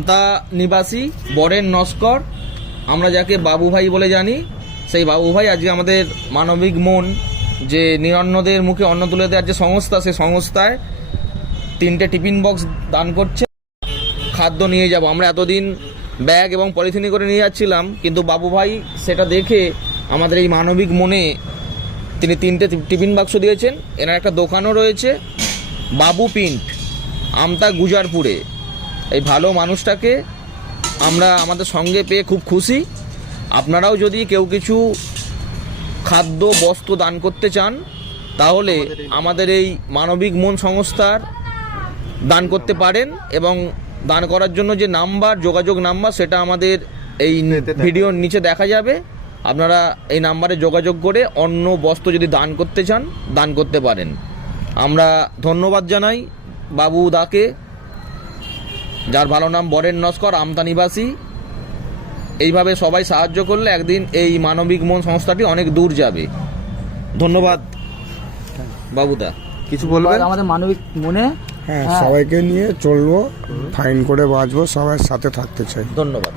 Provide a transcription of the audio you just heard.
আমতা নিবাসী বরেন নস্কর, আমরা যাকে বাবু ভাই বলে জানি, সেই বাবু ভাই আজকে আমাদের মানবিক মন যে নিরন্নদের মুখে অন্ন তুলে দেওয়ার যে সংস্থা সেই সংস্থায় তিনটে টিফিন বক্স দান করছে। খাদ্য নিয়ে যাব। আমরা এতদিন ব্যাগ এবং পলিথিনে করে নিয়ে যাচ্ছিলাম, কিন্তু বাবু ভাই সেটা দেখে আমাদের এই মানবিক মনে তিনি তিনটে টিফিন বাক্স দিয়েছেন। এনার একটা দোকানও রয়েছে, বাবু পিন্ট আমতা গুজারপুরে। এই ভালো মানুষটাকে আমরা আমাদের সঙ্গে পেয়ে খুব খুশি। আপনারাও যদি কেউ কিছু খাদ্য বস্ত্র দান করতে চান তাহলে আমাদের এই মানবিক মন সংস্থার দান করতে পারেন এবং দান করার জন্য যে নাম্বার যোগাযোগ নাম্বার সেটা আমাদের এই ভিডিওর নিচে দেখা যাবে। আপনারা এই নাম্বারে যোগাযোগ করে অন্য বস্ত্র যদি দান করতে চান দান করতে পারেন। আমরা ধন্যবাদ জানাই বাবু দাকে। যার ভালো নাম বরেন নস্কর আমতানিবাসী। এইভাবে সবাই সাহায্য করলে একদিন এই মানবিক মন সংস্থাটি অনেক দূর যাবে। ধন্যবাদ বাবুদা। কিছু বলবে আমাদের মানবিক মনে হ্যাঁ হ্যাঁ। সবাইকে নিয়ে চলবো ফাইন করে বাঁচবো সবার সাথে থাকতে চাই। ধন্যবাদ।